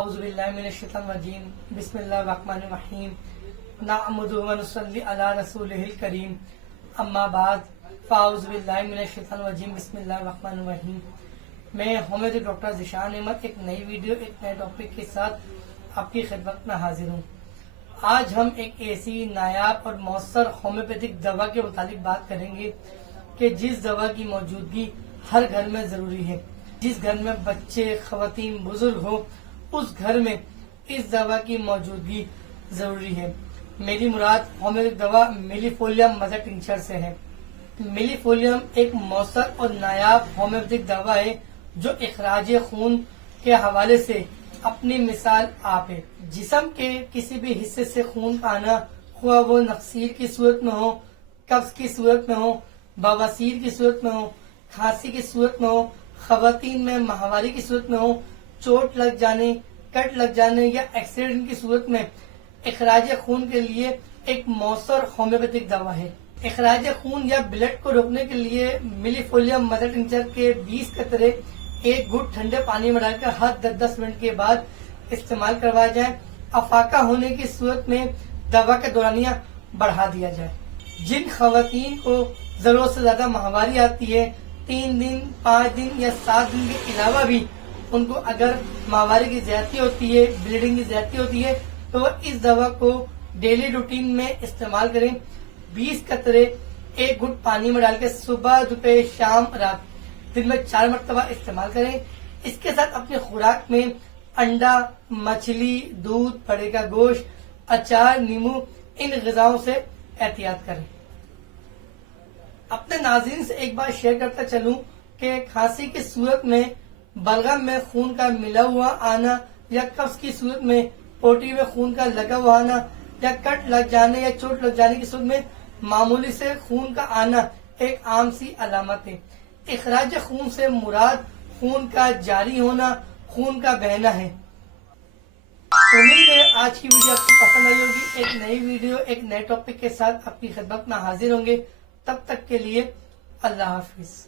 اعوذ باللہ من الشیطان الرجیم بسم اللہ الرحمن الرحیم نحمدہ و نصلی علی رسولہ الکریم اما بعد فاعوذ باللہ من الشیطان الرجیم بسم اللہ الرحمن الرحیم۔ میں ہومیوپیتھک ڈاکٹر ذیشان احمد ایک نئی ویڈیو ایک نئے ٹاپک کے ساتھ آپ کی خدمت میں حاضر ہوں۔ آج ہم ایک ایسی نایاب اور مؤثر ہومیوپیتھک دوا کے متعلق بات کریں گے کہ جس دوا کی موجودگی ہر گھر میں ضروری ہے۔ جس گھر میں بچے، خواتین، بزرگ ہو، اس گھر میں اس دوا کی موجودگی ضروری ہے۔ میری مراد ہومیوپیتھک دوا میلی فولیم مدر ٹنکچر سے ہے۔ میلی فولیم ایک مؤثر اور نایاب ہومیوپیتھک دوا ہے جو اخراج خون کے حوالے سے اپنی مثال آپ ہے۔ جسم کے کسی بھی حصے سے خون کا آنا، خواہ وہ نقصیر کی صورت میں ہو، قبض کی صورت میں ہو، بواسیر کی صورت میں ہو، کھانسی کی صورت میں ہو، خواتین میں ماہواری کی صورت میں ہو، چوٹ لگ جانے، کٹ لگ جانے یا ایکسیڈنٹ کی صورت میں اخراج خون کے لیے ایک مؤثر ہومیوپیتھک دوا ہے۔ اخراج خون یا بلڈ کو روکنے کے لیے میلی فولیم مدر ٹنکچر کے 20 قطرے ایک گھٹ ٹھنڈے پانی میں ڈال کر ہر 10 منٹ کے بعد استعمال کروایا جائے۔ افاقہ ہونے کی صورت میں دوا کا دورانیہ بڑھا دیا جائے۔ جن خواتین کو ضرورت سے زیادہ ماہواری آتی ہے، 3 دن، 5 دن یا 7 دن کے علاوہ بھی ان کو اگر ماہواری کی زیادتی ہوتی ہے، بلیڈنگ کی زیادتی ہوتی ہے تو وہ اس دوا کو ڈیلی روٹین میں استعمال کریں۔ 20 قطرے ایک گھٹ پانی میں ڈال کے صبح، دوپہر، شام، رات دن میں 4 مرتبہ استعمال کریں۔ اس کے ساتھ اپنی خوراک میں انڈا، مچھلی، دودھ، پڑے کا گوشت، اچار، نیمبو ان غذاؤں سے احتیاط کریں۔ اپنے ناظرین سے ایک بار شیئر کرتا چلوں کہ کھانسی کی صورت میں بلغم میں خون کا ملا ہوا آنا یا قبض کی صورت میں پوٹی میں خون کا لگا ہوا آنا یا کٹ لگ جانے یا چوٹ لگ جانے کی صورت میں معمولی سے خون کا آنا ایک عام سی علامت ہے۔ اخراج خون سے مراد خون کا جاری ہونا، خون کا بہنا ہے۔ امید ہے آج کی ویڈیو آپ کو پسند آئی ہوگی۔ ایک نئی ویڈیو ایک نئے ٹاپک کے ساتھ آپ کی خدمت میں حاضر ہوں گے۔ تب تک کے لیے اللہ حافظ۔